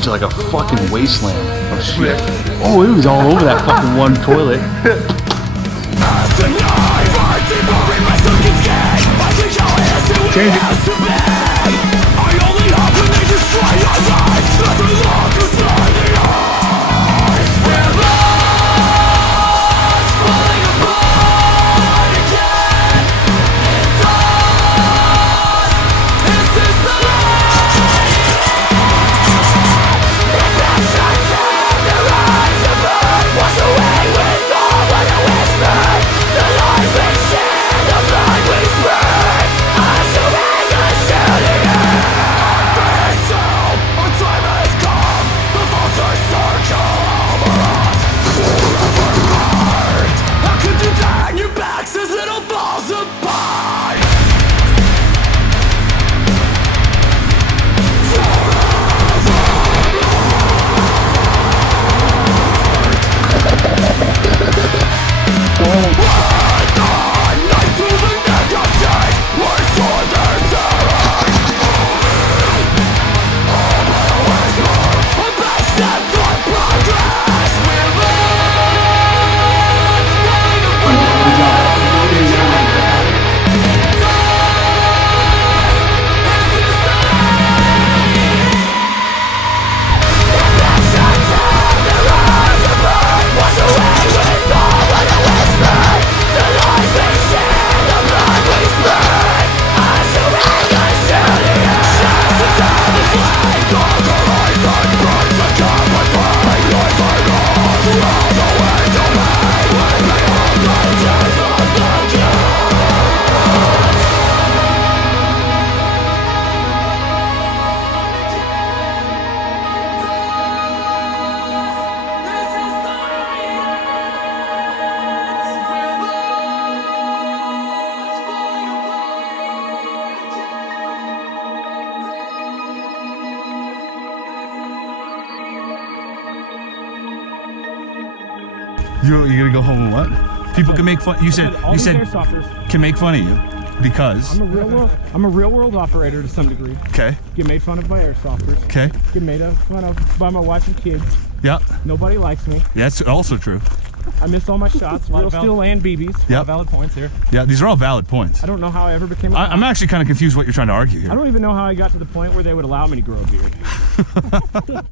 into like a fucking wasteland of shit. Oh, it was all over that fucking one toilet. Change it. You're gonna go home and what? People can make fun. You said can make fun of you because I'm a real world operator to some degree. Okay. Get made fun of by airsofters. Okay. Get made fun of by my wife and kids. Yeah. Nobody likes me. Yeah, that's also true. I miss all my shots. Real steel and BBs. Yeah. Valid points here. Yeah, these are all valid points. I don't know how I ever became. I'm actually kind of confused what you're trying to argue here. I don't even know how I got to the point where they would allow me to grow a beard.